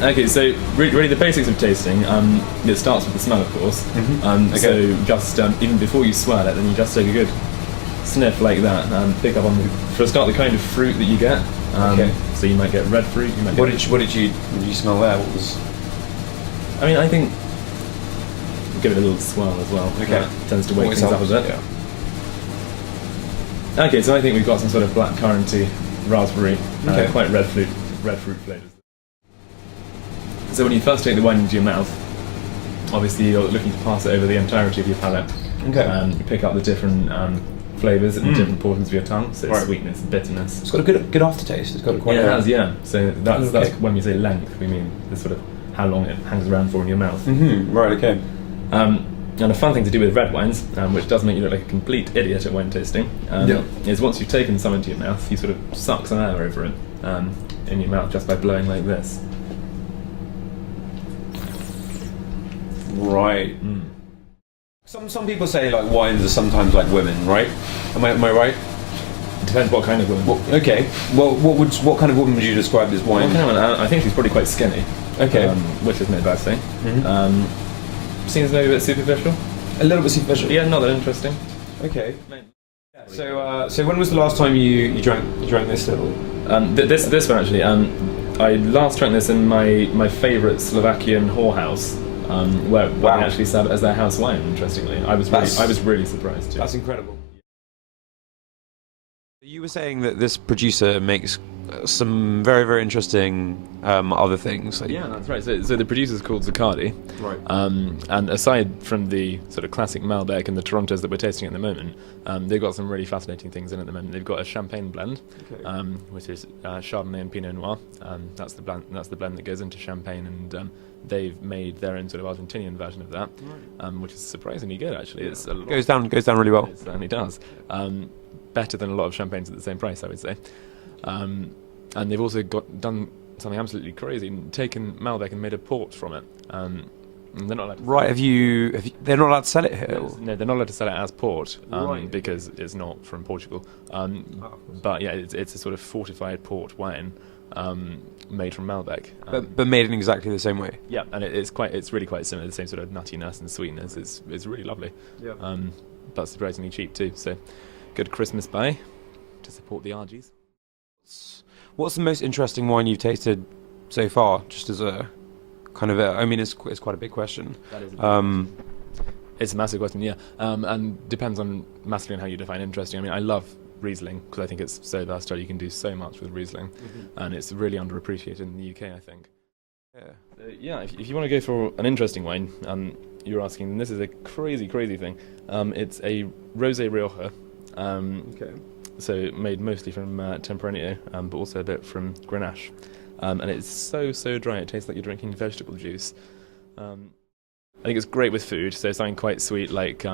Okay, so really the basics of tasting, it starts with the smell, of course. Okay. So just even before you swirl it, then you just take a good sniff like that, pick up on for a start the kind of fruit that you get. Okay. So you might get red fruit. You might What get, did you smell there? What was? I mean, I think give it a little swirl as well. Okay. That tends to wake Always things up a helps, bit. yeah. Okay, so I think we've got some sort of black curranty, raspberry, Okay. quite red fruit flavours. So when you first take the wine into your mouth, obviously you're looking to pass it over the entirety of your palate. Okay. You pick up the different flavours in different portions of your tongue, so Right. sweetness, bitterness. It's got a good aftertaste. It's got a quite. Yeah, it has, yeah. So that's Okay. when we say length, we mean the sort of how long it hangs around for in your mouth. Right. Okay. And a fun thing to do with red wines, which does make you look like a complete idiot at wine tasting, is once you've taken some into your mouth, you sort of suck some air over it in your mouth just by blowing like this. Right. Some people say like wines are sometimes like women, right? Am I right? Depends what kind of woman. Well, okay. Well, what kind of woman would you describe this wine? What kind of woman? I think she's probably quite skinny. Okay. Which isn't a bad thing. Seems maybe a bit superficial. A little bit superficial. Yeah, not that interesting. Okay. So when was the last time you drank this still? This one actually. I last drank this in my favourite Slovakian whorehouse, where they actually sell it as their house wine. Interestingly, I was really surprised too. That's incredible. You were saying that this producer makes some very, very interesting other things. Yeah, that's right. So the producer's called Zaccardi. Right. And aside from the sort of classic Malbec and the Torontos that we're tasting at the moment, they've got some really fascinating things in at the moment. They've got a champagne blend, which is Chardonnay and Pinot Noir. That's the blend that goes into champagne, and they've made their own sort of Argentinian version of that, which is surprisingly good actually. It's a lot, goes down really well. It certainly does. Better than a lot of champagnes at the same price, I would say. And they've also done something absolutely crazy, taken Malbec and made a port from it. And they're not allowed to Right, they're not allowed to sell it here? No, they're not allowed to sell it as port Right. because it's not from Portugal. But yeah, it's a sort of fortified port wine made from Malbec. But made in exactly the same way? Yeah, and it's really quite similar, the same sort of nuttiness and sweetness. It's really lovely. Yeah. But surprisingly cheap too, so good Christmas buy to support the RGs. What's the most interesting wine you've tasted so far? Just as a kind of I mean, it's quite a big question. That is it's a massive question, yeah. And depends massively on how you define interesting. I mean, I love Riesling because I think it's so versatile. You can do so much with Riesling, and it's really underappreciated in the UK, I think. Yeah. If you want to go for an interesting wine, you're asking, and this is a crazy thing. It's a Rosé Rioja. So made mostly from Tempranillo, but also a bit from Grenache. And it's so dry, it tastes like you're drinking vegetable juice. I think it's great with food, so something quite sweet like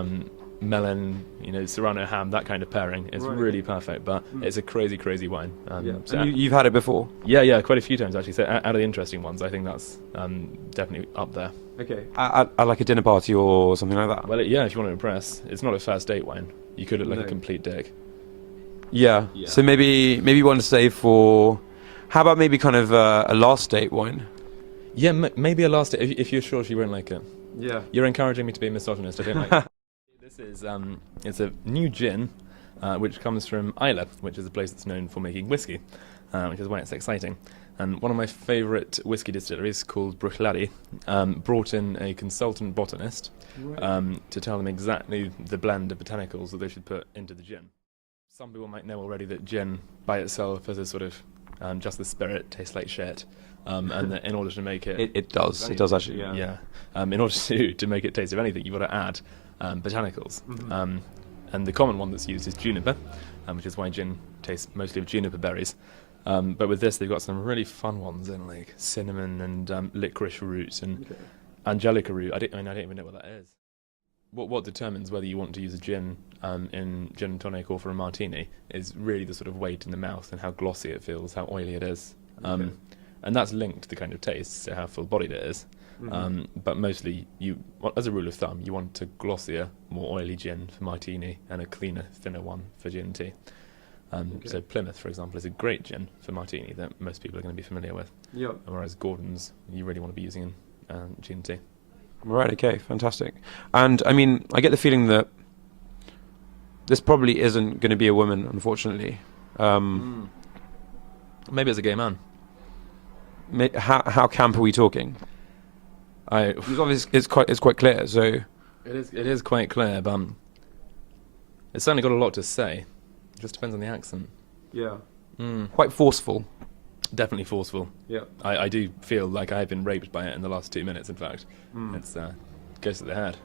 melon, Serrano ham, that kind of pairing is really perfect, but it's a crazy wine. So you've had it before? Yeah, quite a few times actually. So out of the interesting ones, I think that's definitely up there. Okay. At like a dinner party or something like that? Well, if you want to impress, it's not a first date wine. You could look like a complete dick. Yeah. So maybe one to save for. How about maybe kind of a last date wine? Yeah, maybe a last date if you're sure she won't like it. Yeah. You're encouraging me to be a misogynist. I don't like it. This is it's a new gin, which comes from Islay, which is a place that's known for making whiskey, which is why it's exciting. And one of my favourite whiskey distilleries, called Bruichladdich, brought in a consultant botanist to tell them exactly the blend of botanicals that they should put into the gin. Some people might know already that gin by itself as a sort of just the spirit tastes like shit, and that in order to make it... It does actually, yeah. Yeah. In order to make it taste of anything, you've got to add botanicals. And the common one that's used is juniper, which is why gin tastes mostly of juniper berries. But with this, they've got some really fun ones in like cinnamon and licorice root and angelica root. I don't even know what that is. What determines whether you want to use a gin in gin and tonic or for a martini is really the sort of weight in the mouth and how glossy it feels, how oily it is. And that's linked to the kind of taste, so how full-bodied it is. But mostly, as a rule of thumb, you want a glossier, more oily gin for martini and a cleaner, thinner one for gin tea. Okay. So Plymouth, for example, is a great gin for martini that most people are going to be familiar with. Yeah. Whereas Gordon's, you really want to be using in G&T. Right. Okay. Fantastic. And I mean, I get the feeling that this probably isn't going to be a woman, unfortunately. Maybe as a gay man. How camp are we talking? Because obviously it's quite clear. So it is quite clear, but it's certainly got a lot to say. It just depends on the accent. yeah, quite forceful. Definitely forceful. Yeah. I do feel like I've been raped by it in the last 2 minutes. In fact, it's goes to the head.